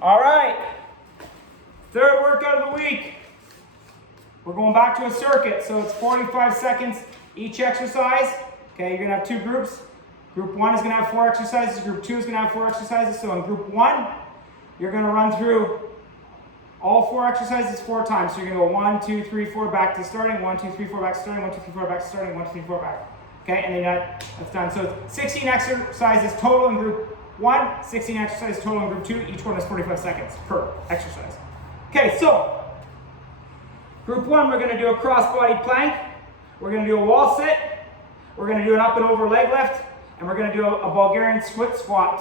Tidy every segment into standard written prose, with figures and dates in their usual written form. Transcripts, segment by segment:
All right, third workout of the week. We're going back to a circuit, so it's 45 seconds each exercise. Okay, you're gonna have two groups. Group 1 is gonna have 4 exercises, group 2 is gonna have 4 exercises. So in group 1, you're gonna run through all 4 exercises 4 times. So you're gonna go 1, 2, 3, 4 back to starting, 1, 2, 3, 4 back to starting, 1, 2, 3, 4 back to starting, 1, 2, 3, 4 back. Okay, and then that's done. So it's 16 exercises total in group 1, 16 exercises total in group 2. Each one is 45 seconds per exercise. Okay, so group 1, we're gonna do a cross-body plank. We're gonna do a wall sit. We're gonna do an up and over leg lift. And we're gonna do a Bulgarian split squat.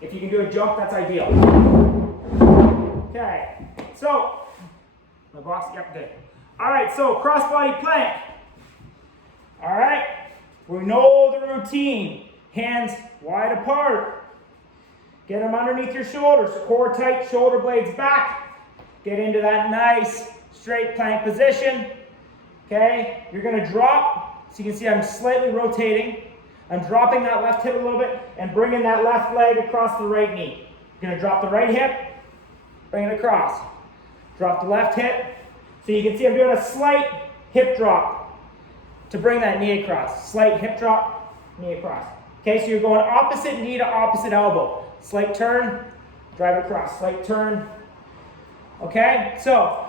If you can do a jump, that's ideal. Okay, so, my box, yep, good. All right, so cross-body plank. All right, we know the routine. Hands wide apart. Get them underneath your shoulders. Core tight, shoulder blades back. Get into that nice straight plank position. Okay, you're gonna drop. So you can see I'm slightly rotating. I'm dropping that left hip a little bit and bringing that left leg across the right knee. You're gonna drop the right hip, bring it across. Drop the left hip. So you can see I'm doing a slight hip drop to bring that knee across. Slight hip drop, knee across. Okay, so you're going opposite knee to opposite elbow. Slight turn, drive it across. Slight turn. Okay, so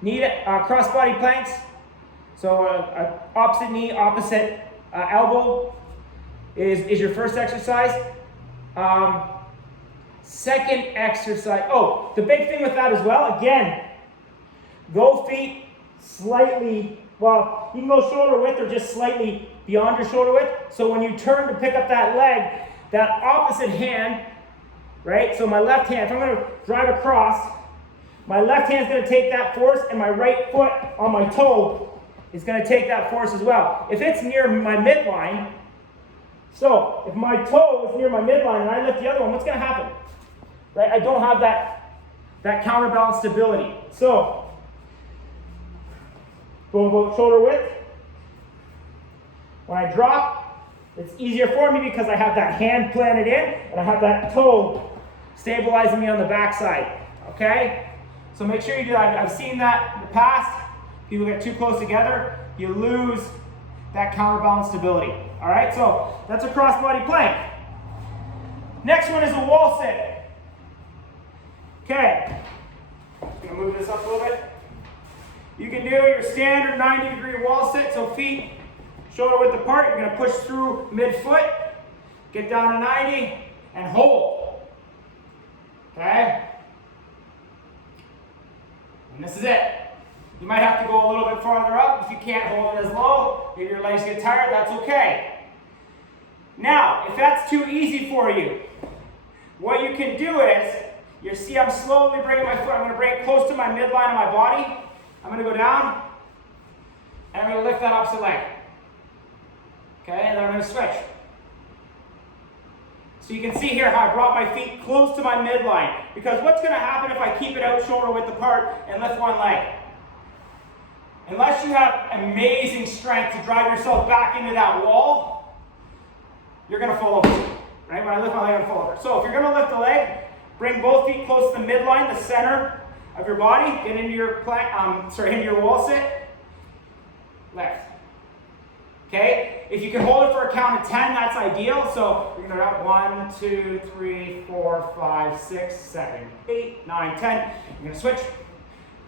cross-body planks. So opposite knee, opposite elbow is your first exercise. Second exercise, the big thing with that as well, again, go feet slightly, well, you can go shoulder width or just slightly beyond your shoulder width. So when you turn to pick up that leg, that opposite hand, right? So my left hand, if I'm gonna drive across, my left hand's gonna take that force and my right foot on my toe is gonna take that force as well. If it's near my midline, so if my toe is near my midline and I lift the other one, what's gonna happen? Right, I don't have that counterbalance stability. So, go about shoulder width. When I drop, it's easier for me because I have that hand planted in and I have that toe stabilizing me on the backside, okay? So make sure you do that. I've seen that in the past. People get too close together, you lose that counterbalance stability. All right, so that's a cross-body plank. Next one is a wall sit. Okay, I'm gonna move this up a little bit. You can do your standard 90-degree wall sit, so feet shoulder width apart. You're gonna push through mid-foot, get down to 90, and hold. Okay? And this is it. You might have to go a little bit farther up if you can't hold it as low. Maybe your legs get tired, that's okay. Now, if that's too easy for you, what you can do is, you see I'm slowly bringing my foot, I'm gonna bring it close to my midline of my body. I'm gonna go down, and I'm gonna lift that opposite leg. Okay, and then I'm gonna switch. So you can see here how I brought my feet close to my midline, because what's gonna happen if I keep it out shoulder width apart and lift one leg? Unless you have amazing strength to drive yourself back into that wall, you're gonna fall over, right? When I lift my leg, I'm gonna fall over. So if you're gonna lift the leg, bring both feet close to the midline, the center of your body, get into your into your wall sit, lift. Okay? If you can hold it for a count of 10, that's ideal. So you're gonna go 1, 2, 3, 4, 5, 6, 7, 8, 9, 10. You're gonna switch.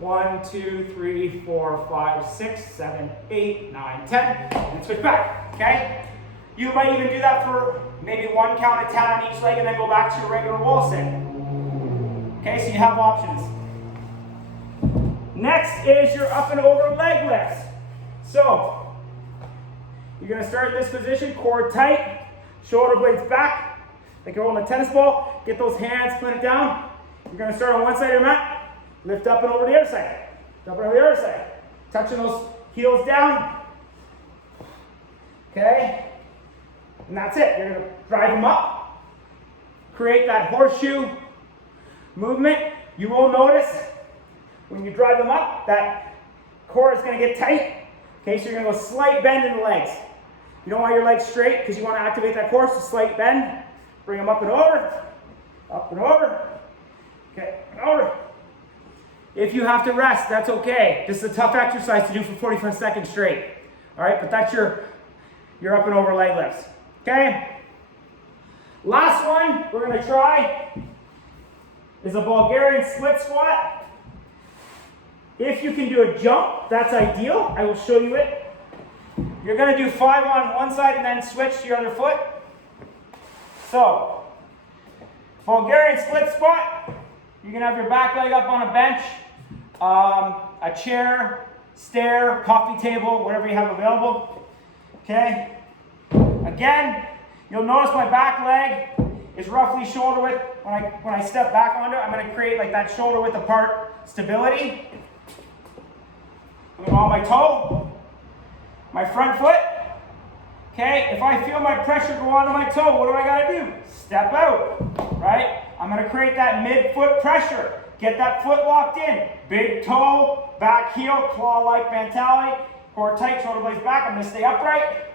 1, 2, 3, 4, 5, 6, 7, 8, 9, 10, and switch back, okay? You might even do that for maybe one count of 10 on each leg and then go back to your regular wall sit. Okay, so you have options. Next is your up and over leg lifts. So, you're gonna start in this position, core tight, shoulder blades back, like you're holding a tennis ball. Get those hands, put it down. You're gonna start on one side of your mat. Lift up and over the other side. Up and over the other side. Touching those heels down. Okay? And that's it. You're going to drive them up. Create that horseshoe movement. You will notice when you drive them up, that core is going to get tight. Okay, so you're going to go slight bend in the legs. You don't want your legs straight because you want to activate that core, so slight bend. Bring them up and over. Up and over. Okay, If you have to rest, that's okay. This is a tough exercise to do for 45 seconds straight. All right, but that's your up and over leg lifts. Okay? Last one we're going to try is a Bulgarian split squat. If you can do a jump, that's ideal. I will show you it. You're going to do 5 on one side and then switch to your other foot. So, Bulgarian split squat. You can have your back leg up on a bench, a chair, stair, coffee table, whatever you have available. Okay? Again, you'll notice my back leg is roughly shoulder width. When I step back onto it, I'm going to create like that shoulder width apart stability. I'm going to go on my toe, my front foot. Okay, if I feel my pressure go onto my toe, what do I got to do? Step out, right? I'm going to create that mid-foot pressure. Get that foot locked in. Big toe, back heel, claw-like mentality. Core tight, shoulder blades back. I'm going to stay upright.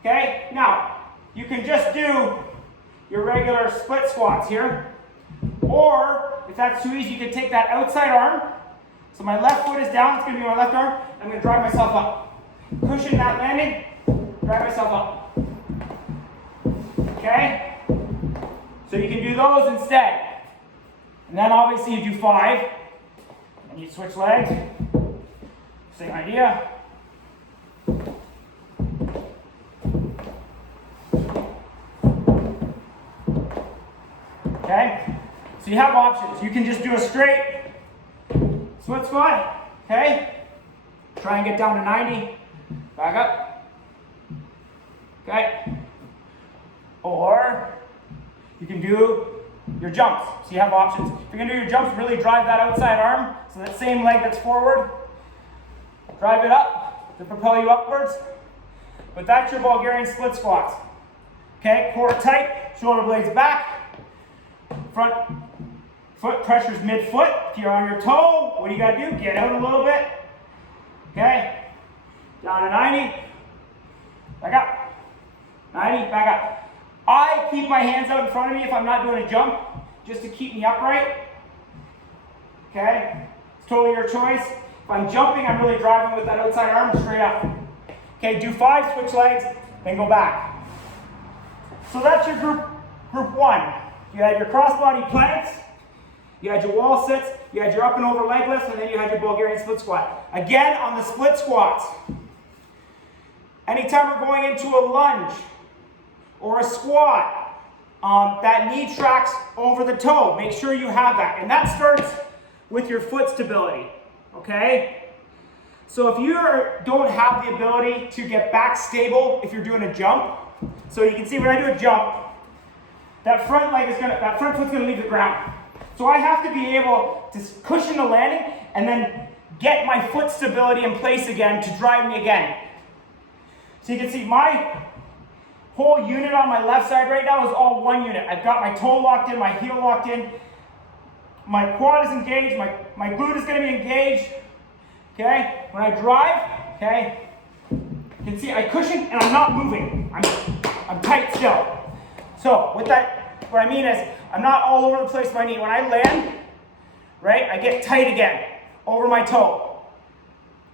Okay, now, you can just do your regular split squats here. Or, if that's too easy, you can take that outside arm. So my left foot is down. It's going to be my left arm. I'm going to drive myself up. Cushion that landing. Drive myself up. Okay? So you can do those instead. And then obviously you do 5. And you switch legs. Same idea. Okay? So you have options. You can just do a straight split squat. Okay? Try and get down to 90. Back up. Okay? Or you can do your jumps. So you have options. If you're going to do your jumps, really drive that outside arm. So that same leg that's forward, drive it up to propel you upwards. But that's your Bulgarian split squats. Okay? Core tight, shoulder blades back. Front foot pressures mid-foot. If you're on your toe, what do you got to do? Get out a little bit. Okay? Down to 90. Back up. 90, back up. I keep my hands out in front of me if I'm not doing a jump, just to keep me upright. Okay? It's totally your choice. If I'm jumping, I'm really driving with that outside arm straight up. Okay, do 5, switch legs, then go back. So that's your group 1. You had your crossbody planks, you had your wall sits, you had your up and over leg lifts, and then you had your Bulgarian split squat. Again, on the split squats, anytime we're going into a lunge or a squat, that knee tracks over the toe. Make sure you have that. And that starts with your foot stability, okay? So if you don't have the ability to get back stable if you're doing a jump, so you can see when I do a jump, that front foot's gonna leave the ground. So I have to be able to cushion the landing and then get my foot stability in place again to drive me again. So you can see my whole unit on my left side right now is all one unit. I've got my toe locked in, my heel locked in. My quad is engaged, my glute is going to be engaged. Okay? When I drive, okay, you can see I cushion and I'm not moving. I'm tight still. So with that, what I mean is I'm not all over the place with my knee. When I land, right, I get tight again over my toe.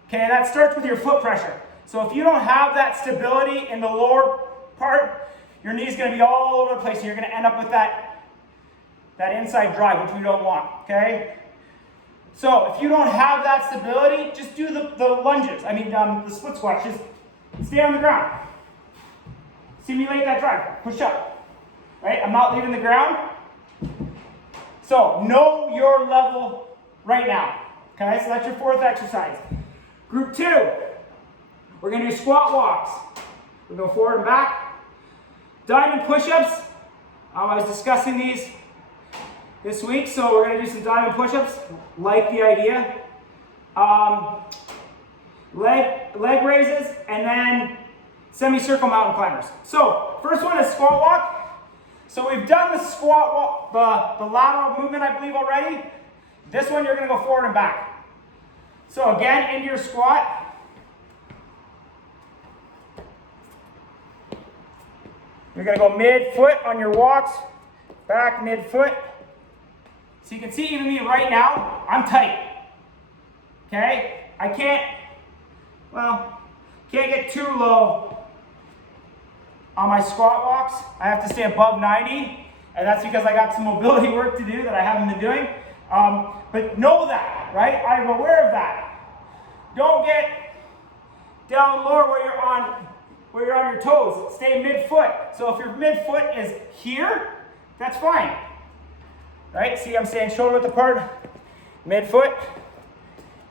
Okay, and that starts with your foot pressure. So if you don't have that stability in the lower part, your knee's going to be all over the place and you're going to end up with that inside drive, which we don't want, okay? So if you don't have that stability, just do the lunges. The split squats. Just stay on the ground. Simulate that drive. Push up, right? I'm not leaving the ground. So know your level right now, okay? So that's your 4th exercise. Group 2. We're going to do squat walks. We'll go forward and back. Diamond push-ups. I was discussing these this week, so we're going to do some diamond push-ups. Like the idea. Leg raises, and then semicircle mountain climbers. So, first one is squat walk. So we've done the squat walk, the lateral movement, I believe, already. This one, you're going to go forward and back. So again, into your squat. You're going to go mid-foot on your walks, back mid-foot. So you can see even me right now, I'm tight. Okay? I can't get too low on my squat walks. I have to stay above 90, and that's because I got some mobility work to do that I haven't been doing. But know that, right? I'm aware of that. Don't get down lower where you're on your toes. Stay mid-foot. So if your mid-foot is here, that's fine. Right? See, I'm staying shoulder width apart. Mid-foot.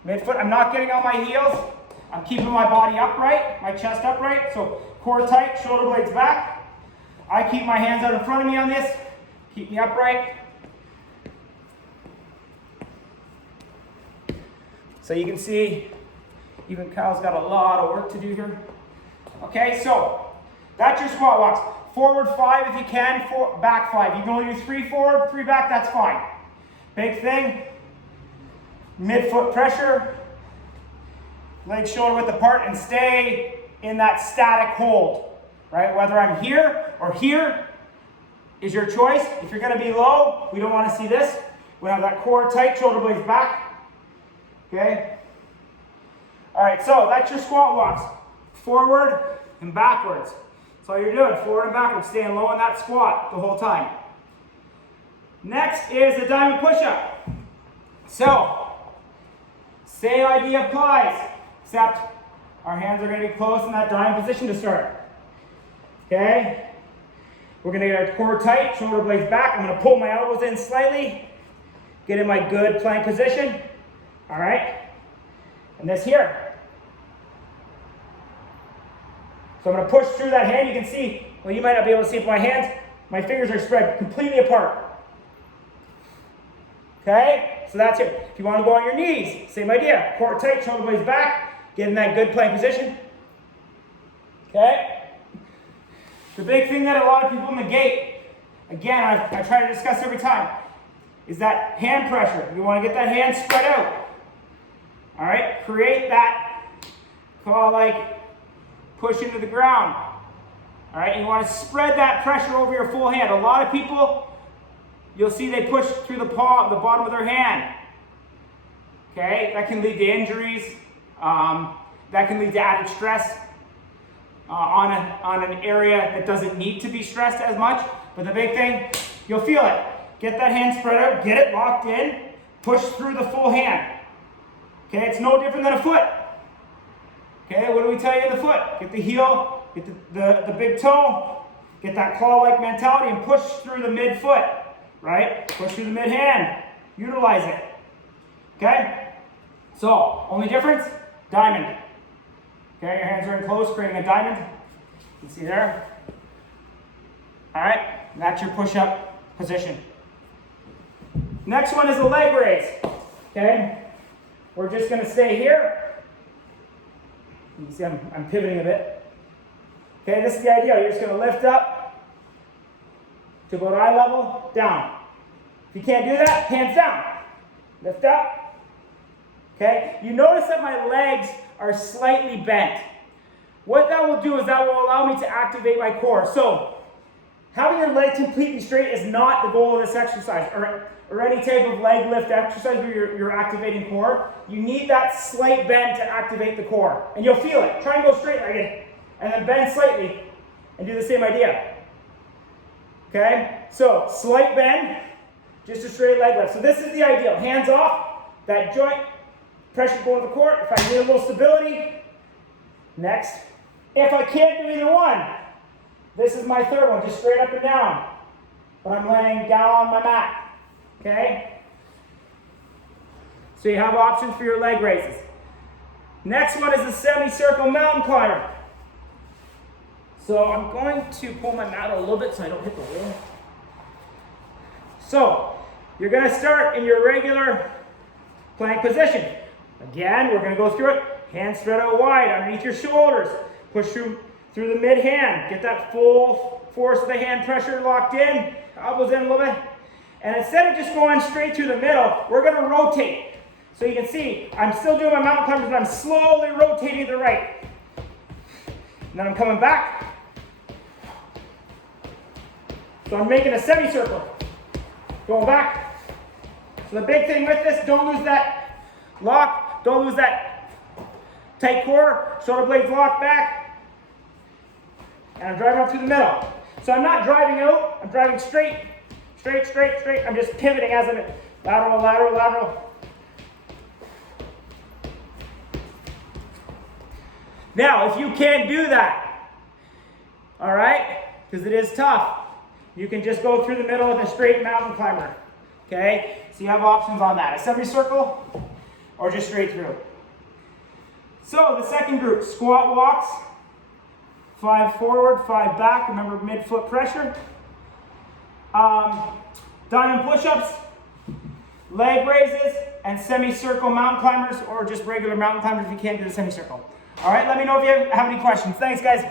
Mid-foot. I'm not getting on my heels. I'm keeping my body upright, my chest upright. So core tight, shoulder blades back. I keep my hands out in front of me on this. Keep me upright. So you can see, even Kyle's got a lot of work to do here. Okay, so that's your squat walks. Forward 5 if you can, back 5. You can only do 3 forward, 3 back, that's fine. Big thing, mid-foot pressure, legs shoulder width apart, and stay in that static hold, right? Whether I'm here or here is your choice. If you're gonna be low, we don't wanna see this. We have that core tight, shoulder blades back, okay? All right, so that's your squat walks. Forward and backwards. That's all you're doing, forward and backwards, staying low in that squat the whole time. Next is a diamond push-up. So, same idea applies, except our hands are going to be close in that diamond position to start. Okay? We're going to get our core tight, shoulder blades back. I'm going to pull my elbows in slightly, get in my good plank position. All right? And this here. So I'm going to push through that hand. You can see, well, you might not be able to see it with my hands. My fingers are spread completely apart. Okay? So that's it. If you want to go on your knees, same idea. Core tight, shoulder blades back. Get in that good plank position. Okay? The big thing that a lot of people negate, again, I try to discuss every time, is that hand pressure. You want to get that hand spread out. All right? Create that, like, push into the ground. All right? You want to spread that pressure over your full hand. A lot of people, you'll see they push through the bottom of their hand. Okay? That can lead to injuries. That can lead to added stress on an area that doesn't need to be stressed as much. But the big thing, you'll feel it. Get that hand spread out, get it locked in, push through the full hand. Okay, it's no different than a foot. Okay, what do we tell you in the foot? Get the heel, get the big toe, get that claw-like mentality and push through the mid-foot, right? Push through the mid-hand, utilize it. Okay? So, only difference, diamond. Okay, your hands are in close, creating a diamond. You can see there. All right, that's your push-up position. Next one is a leg raise. Okay, we're just going to stay here. You can see I'm pivoting a bit. Okay, this is the idea. You're just going to lift up to about eye level, down. If you can't do that, hands down. Lift up. Okay, you notice that my legs are slightly bent. What that will do is that will allow me to activate my core. So, having your legs completely straight is not the goal of this exercise, or any type of leg lift exercise where you're activating core. You need that slight bend to activate the core. And you'll feel it. Try and go straight-legged, and then bend slightly, and do the same idea. Okay? So, slight bend, just a straight leg lift. So this is the ideal. Hands off, that joint, pressure going to the core. If I need a little stability, next. If I can't do either one, this is my third one, just straight up and down. But I'm laying down on my mat. Okay? So you have options for your leg raises. Next one is the semicircle mountain climber. So I'm going to pull my mat a little bit so I don't hit the wall. So you're going to start in your regular plank position. Again, we're going to go through it. Hands spread out wide underneath your shoulders. Push through the mid hand. Get that full force of the hand pressure locked in. Elbows in a little bit. And instead of just going straight through the middle, we're going to rotate. So you can see, I'm still doing my mountain climbers, but I'm slowly rotating to the right. And then I'm coming back. So I'm making a semicircle. Going back. So the big thing with this, don't lose that lock. Don't lose that tight core. Shoulder blades locked back. And I'm driving up through the middle. So I'm not driving out. I'm driving straight. Straight, straight, straight. I'm just pivoting as I'm lateral, lateral, lateral. Now, if you can't do that, all right, because it is tough, you can just go through the middle with a straight mountain climber, okay? So you have options on that, a semicircle or just straight through. So the second group, squat walks, 5 forward, 5 back, remember mid-foot pressure. Diamond push-ups, leg raises, and semicircle mountain climbers, or just regular mountain climbers if you can't do the semicircle. All right, let me know if you have any questions. Thanks, guys.